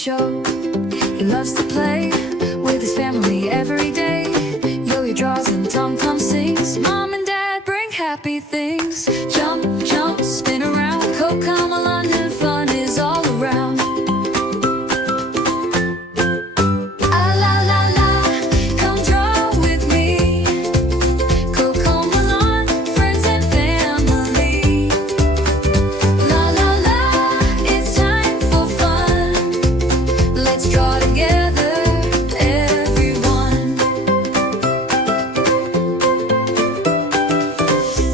show. He loves to play with his family every day. YoYo draws and TomTom sings. Mom and Dad bring happy things. Jump, jump, spin around. CoComelon and fun is all around. Ah la la la, come draw with me. CoComelon, friends and family. La la la, it's time for fun. Let's draw together, everyone.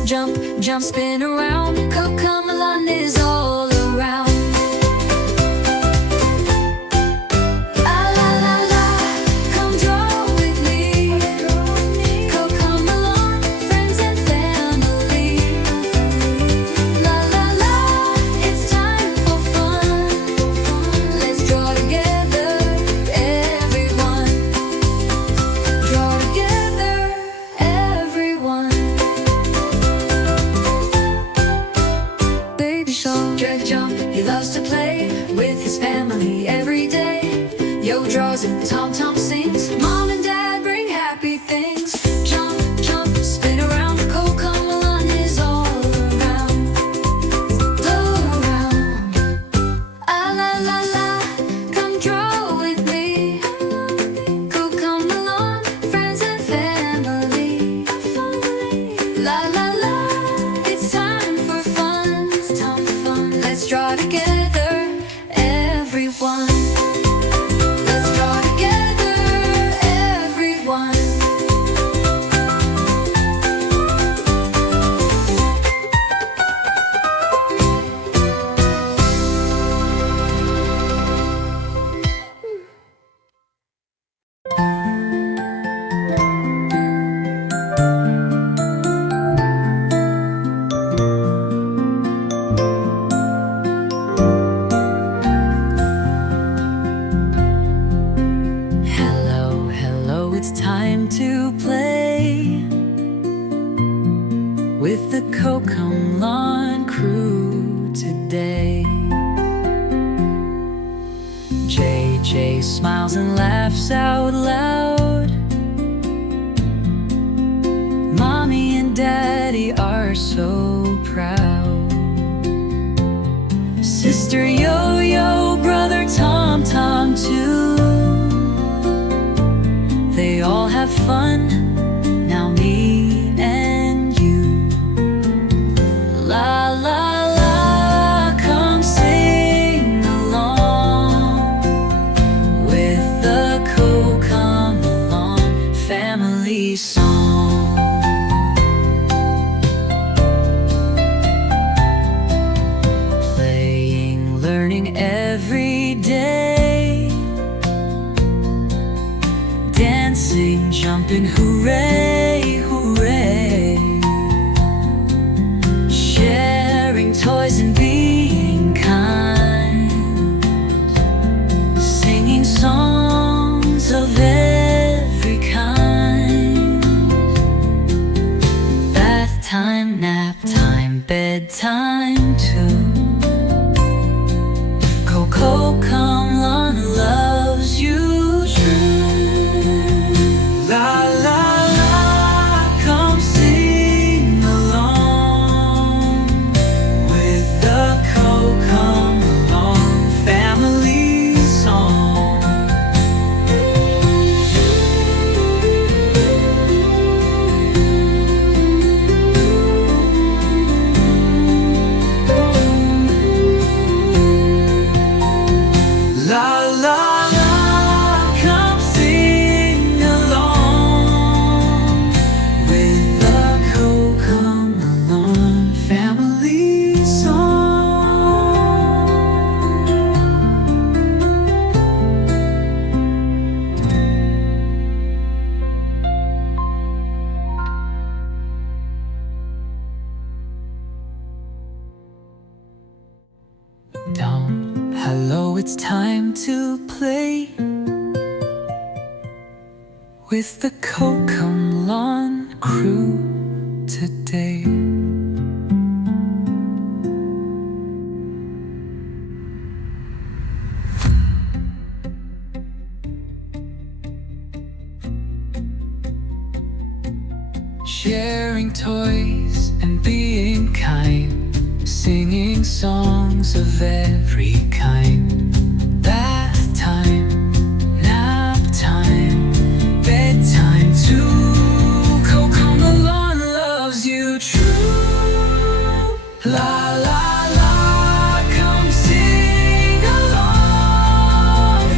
Jump, jump, spin around. CoComelon is all around. Ah la la la, come draw with me. CoComelon, friends and family. La la la, it's time for fun. Let's draw together, everyone. Draw together, everyone. Baby shark, drag jump, he loves to play with his family every day. Yo draws and TomTom sings. Mom and Dad bring happy things. Jump, jump, spin around. CoComelon is all around. All around. Ah la la la, come draw with me. CoComelon, friends and family. La la la, it's time for fun. It's time for fun. Let's draw together, everyone. Let's draw together, everyone. Hello, hello, it's time to play with the CoComelon crew today. JJ smiles and laughs out loud. Mommy and Daddy are so proud. Sister YoYo, brother TomTom too. They all have fun, now me and you. La la la, come sing along with the CoComelon family song. Playing, learning every day. Dancing, jumping, hooray, hooray. Sharing toys and being kind. Singing songs of every kind. Bath time, nap time, bedtime too. CoComelon loves you true. La la la, come sing along with the CoComelon family song. La la la, come sing along with the CoComelon family song. Down, hello, it's time to play with the CoComelon crew today. sharing toys and being kind, singing songs of every kind. Bath time, nap time, bedtime too. CoComelon loves you true. La la la, come sing along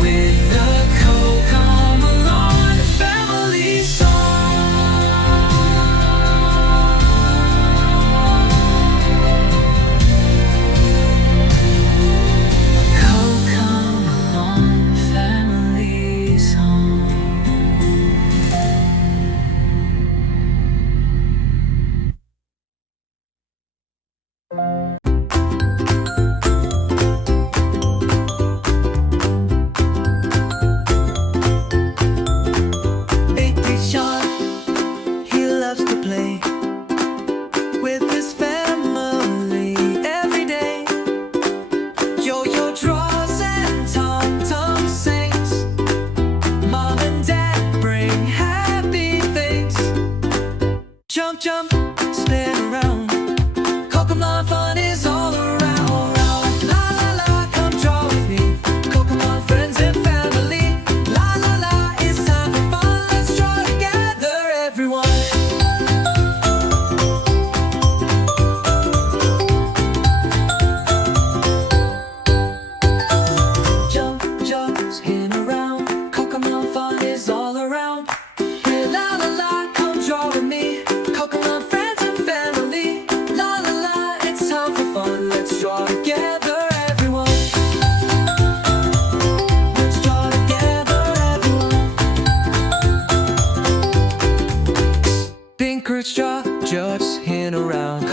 with the CoComelon Family song. CoComelon Family song. He loves to play with his family every day. YoYo draws and TomTom sings. Mom and Dad bring happy things. Jump, jump, spin around. CoComelon fun is all around. La la la, come draw with me. CoComelon friends and family. La la la, it's time for fun. Let's draw together, everyone. Jump, jump, spin around. CoComelon fun is all around. Hey, la la la, come draw with me. CoComelon friends and family. La la la, it's time for fun. Let's draw together, everyone. Let's draw together, everyone. Pink or straw, just hang around.